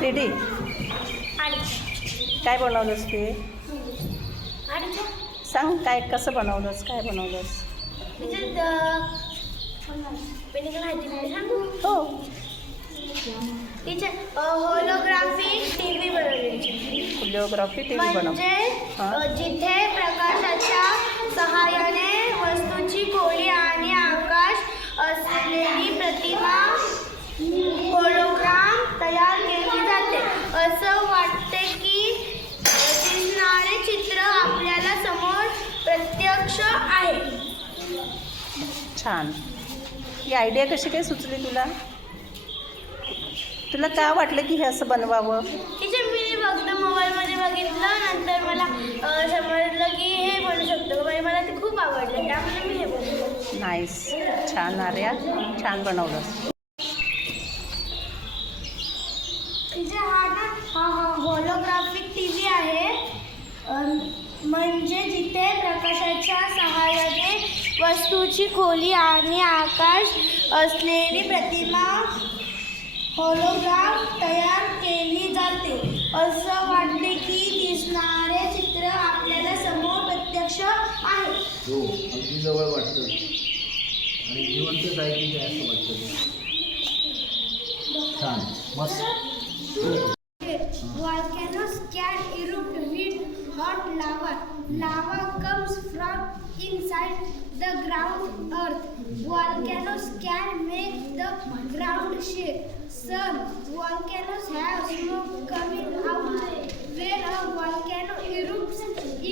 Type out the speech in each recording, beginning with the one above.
Ready. काय बनवलंस ते सांग. काय कसं बनवलंस, काय बनवलंस? हो. होलोग्राफी टीव्ही बनवली. होलोग्राफी टीव्ही बनव जिथे प्रकाशाच्या सहाय्याने वस्तूची खोली आणि आकाश असलेली प्रतिमा होलोग्राम तयार केली जाते. असं वाटते की दिसणारे चित्र आपल्याला समोर प्रत्यक्ष आहे. छान. ही आयडिया कशी काय सुचली तुला? तुला का वाटलं की हे असं बनवावं? तिचे मी फक्त मोबाईलमध्ये बघितलं, नंतर मला समजलं की हे बनू शकतं. मला ते खूप आवडलं, त्यामुळे मी हे बनवलं. नाईस. छान आर्या, छान बनवलंस. तिचे हा होलोग्राफिक टीव्ही आहे. म्हणजे जिथे प्रकाशाच्या सहाय्याने वस्तूची खोली आणि आकाश असलेली प्रतिमा होलोग्राम तयार केली जाते. असं वाटते की दिसणारे चित्र आपल्याला समोर प्रत्यक्ष आहे. हो, अगदी जवळ वाटतं आणि जिवंतच आहे की काय असं वाटतं. छान, मस्त. Volcanoes can erupt with hot lava. Lava comes from inside the ground earth. Volcanoes can make the ground shake. Some volcanoes have smoke coming out. When a volcano erupts,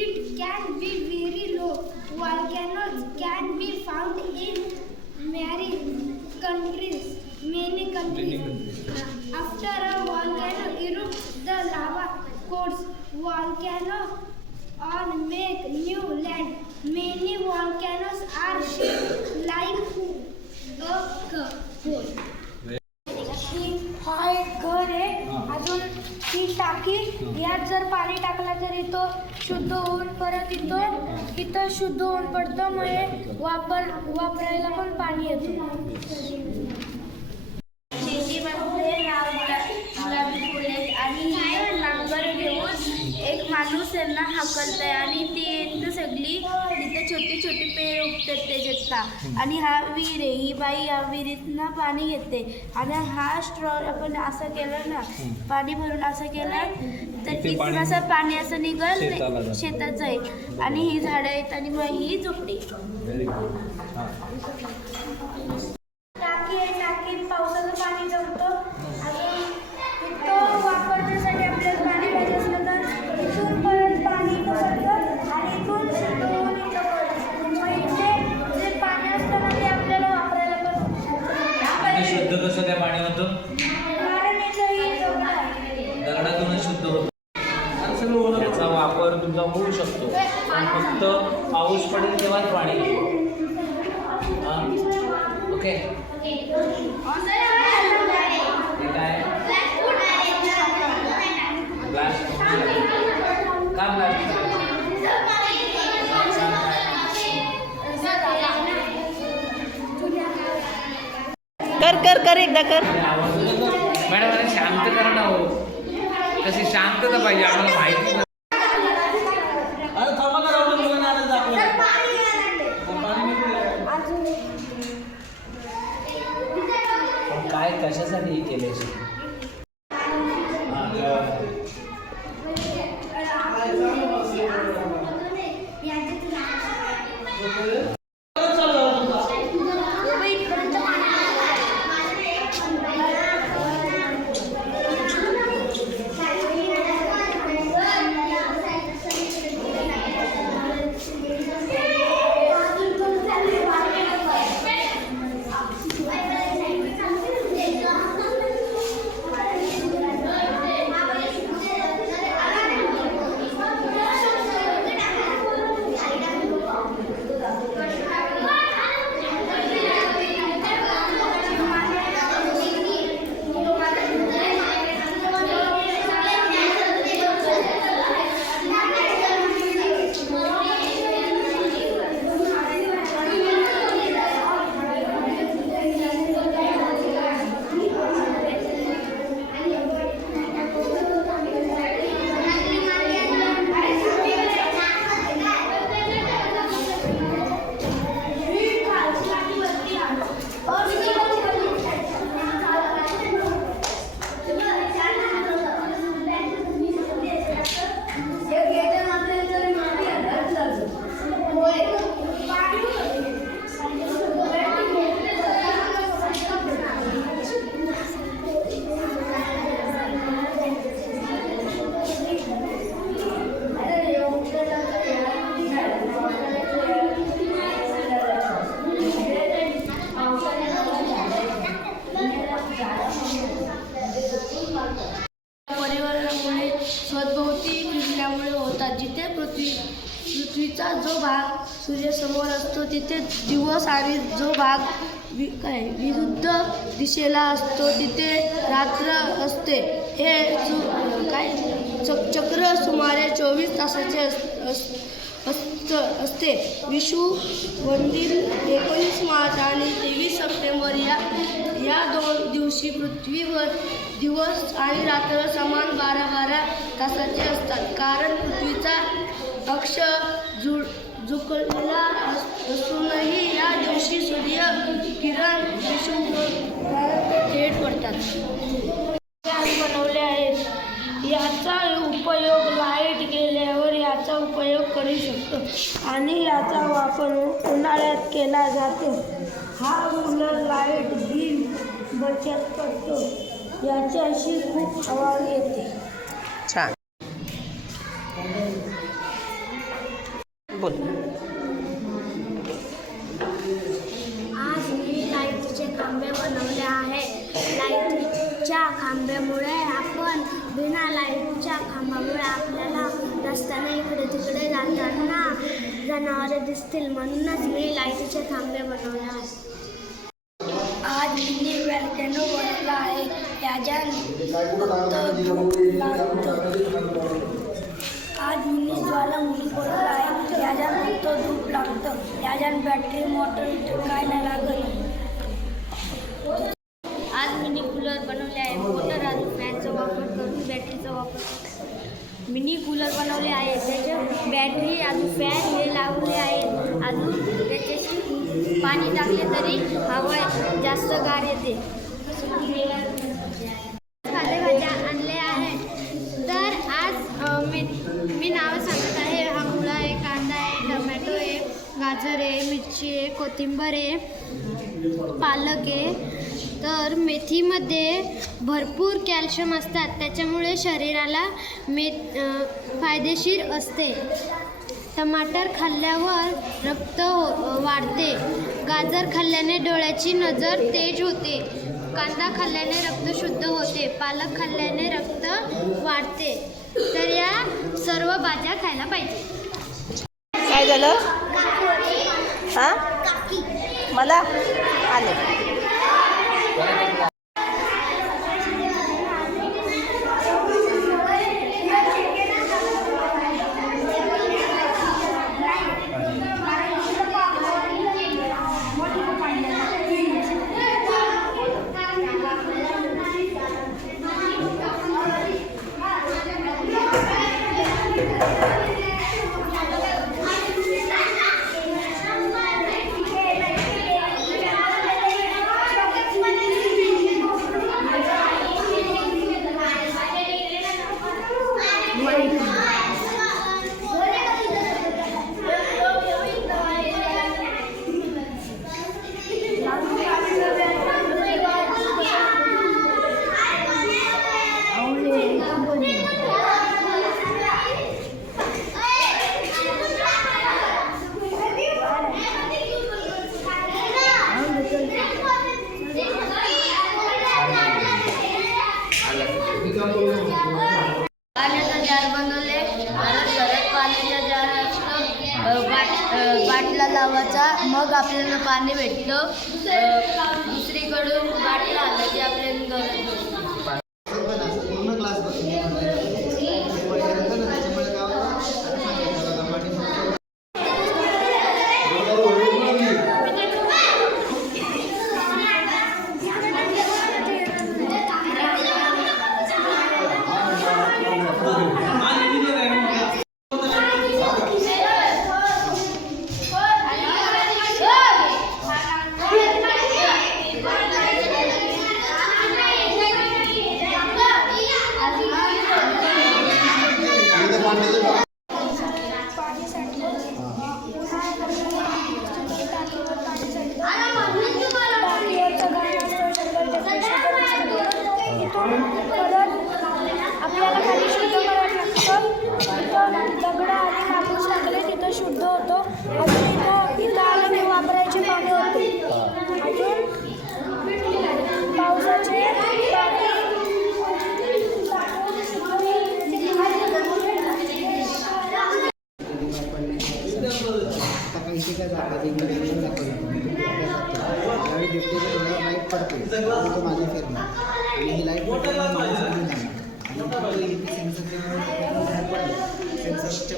it can be very low. Volcanoes can be found in many countries. After a volcano erupts, the lava cools. Volcano on make new land. Many volcanoes are shaped like a cup. हा एक घर आहे. अजून ही टाकी, यात जर पाणी टाकलं तरी तो शुद्ध होऊन परत इथं शुद्ध होऊन पडतं. मग हे वापरायला पण पाणी येतं. नांगर घेऊन एक माणूस यांना हाकलतंय आणि ती सगळी तिथे छोटी छोटी पेड़ उगतात त्याच्यात. आणि हा विहीर आहे. ही बाई या विहिरीतनं पाणी घेते आणि हा स्ट्रॉ आपण असं केलं ना, पाणी भरून असं केलं तर तिथून असं पाणी असं निघल शेतात जाईल. आणि ही झाडं आहेत आणि मग ही झोपडी. टाकी आहे. टाकीत पावसाचं पाणी जमतं. अजून इथं वापरण्यासाठी आपल्याला पाणी पाहिजे असलं तर इथून परत पाणी पकडतं आणि इथून शुद्ध होऊन इथं पडतं. मग इथे जे पाणी असतं ना ते आपल्याला वापरायला पण शुद्ध कसं काय पाणी होतं? कारण इथं ही दगडातूनच शुद्ध होतं. त्याचा वापर तुमचा होऊ शकतो, पण फक्त पाऊस पडेल तेव्हाच पाणी येईल. ओके. काय कर कर कर एकदा कर. मॅडम मला शांत करा ना. हो, कशी शांतता पाहिजे आम्हाला माहिती. काय कशासाठी केले? जिथे पृथ्वीचा जो भाग सूर्यासमोर असतो तिथे दिवस आणि जो भाग विरुद्ध दिशेला असतो तिथे रात्र असते. हे चक्र सुमारे 24 तासाचे असते. विषुवंदीत 19 मार्च आणि 23 सप्टेंबर या 2 दिवशी पृथ्वीवर दिवस आणि रात्र समान 12-12 तासाचे असतात. कारण पृथ्वीचा अक्ष झुकलेला असूनही या दिवशी सूर्य किरण विषुववृत्तावर थेट पडतात. बनवले आहेत. याचा उपयोग लाईट गेल्यावर याचा उपयोग करू शकतो आणि याचा वापर उन्हाळ्यात केला जातो. हा कूलर लाईट बिल बचत करतो. याच्याशी खूप हवा येते. छान. बोल. आज मी लाईटचे खांबे बनवले आहे. लाईटच्या खांब्यामुळे आपण बिना लाईटच्या खांबामुळे आपल्याला रस्त्याने इकडे तिकडे जाताना जनावरे दिसतील म्हणूनच मी लाईटचे खांबे बनवले आहेत. आज मिनी व्हॉल्कॅनो बनवला आहे. याच्यात आज मिनी ज्वालामुखी बनवला आहे. याच्यात फक्त धूप लागतं. याच्यात बॅटरी मोटर काय नाही लागत. आज मिनी कूलर बनवले आहे. मोटर आणि फॅनचा वापर करून बॅटरीचा वापर मिनी कूलर बनवले आहे. त्याच्यात बॅटरी आणि फॅन हे लावले आहेत. अजून त्याच्याशी पाणी टाकले तरी हवा जास्त गार येते. पालेभाज्या आणले आहेत. तर आज मी नावं सांगत आहे. हा मुळा आहे, कांदा आहे, टमॅटो आहे, गाजर आहे, मिरची आहे, कोथिंबीर आहे, पालक आहे. तर मेथीमध्ये भरपूर कॅल्शियम असतात. त्याच्यामुळे शरीराला फायदेशीर असते. टमाटर खाल्ल्यावर रक्त वाढते. गाजर खाल्ल्याने डोळ्याची नजर तेज होते. कांदा खाल्ल्याने रक्त शुद्ध होते. पालक खाल्ल्याने रक्त वाढते. तर या सर्व भाज्या खायला पाहिजे. काय झालं? हां, मला आले. पाण्याचा जार बनवले. परत पाण्याचा जार असतो. बाटला लावायचा, मग आपल्याला पाणी भेटतं. दुसरीकडून बाटला आला की आपल्याला गरज.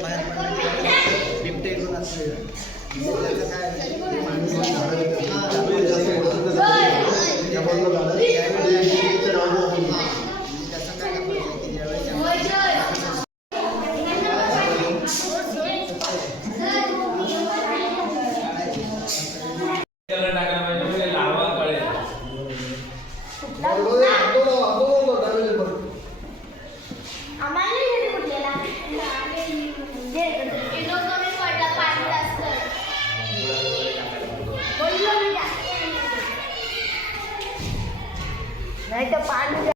घराच्या बाहेर पडण्याच्या बिबटे येऊन असते त्याचं काय माणूस